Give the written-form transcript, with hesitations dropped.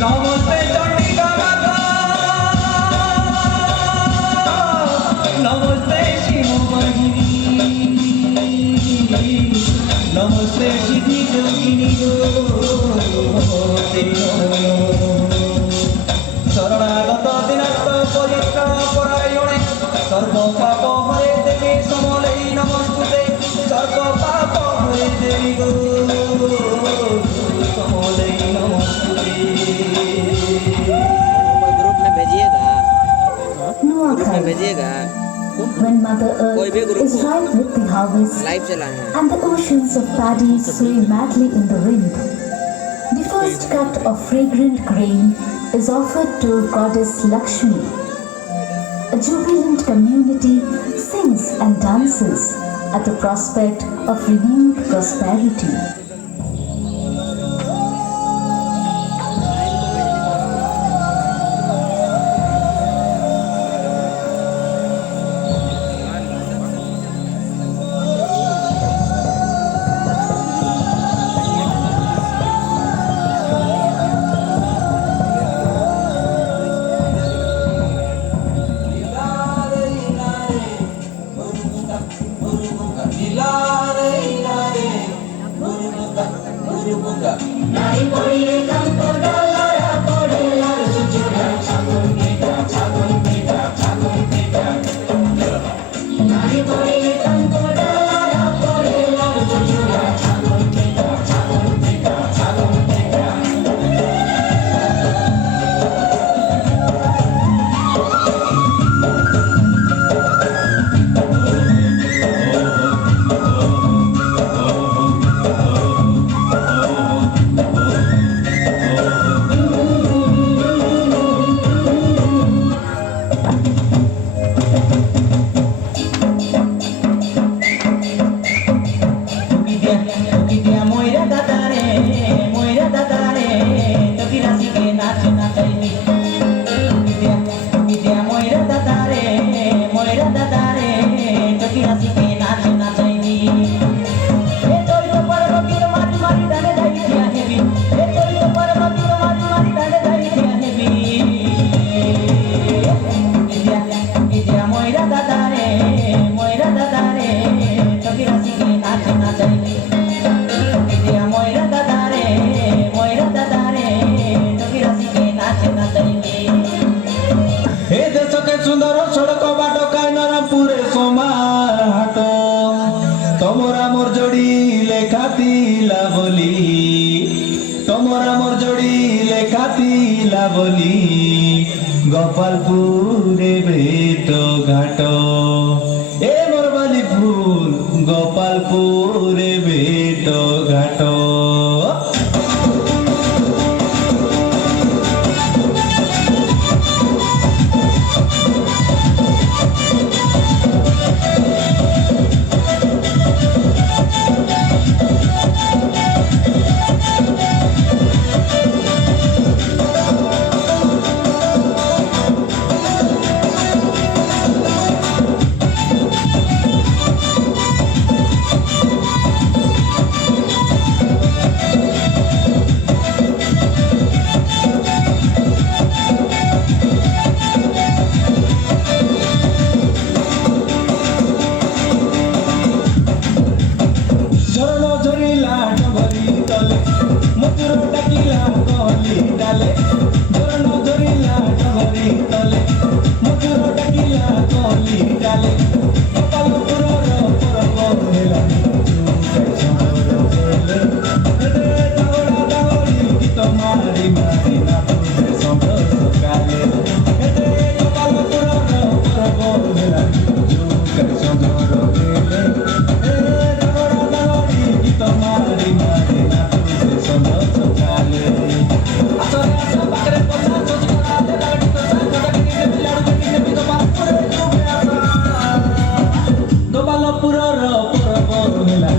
नमस्ते चंडिका माता नमस्ते शिव बहिनी नमस्ते सिद्धि जोगिनी शरणागत दिनात्म परित्राण परायणे सर्व पाप हरे देवी समले नमस्ते सर्व पाप हरे देवी गो समले नमस्ते। ग्रुप में भेजिएगा When Mother Earth is ripe with the harvest live चलाना है। and the oceans of paddy sway madly in the wind, the first cut of fragrant grain is offered to Goddess Lakshmi. A jubilant community sings and dances at the prospect of renewed prosperity. तोमरा मोर जोड़ी लेखातिला बोली गोपालपुरे भेटो घाटो ए मोर बाली फूल गोपालपुरे भेटो घाटो। Gopalepura ra pura pura mela,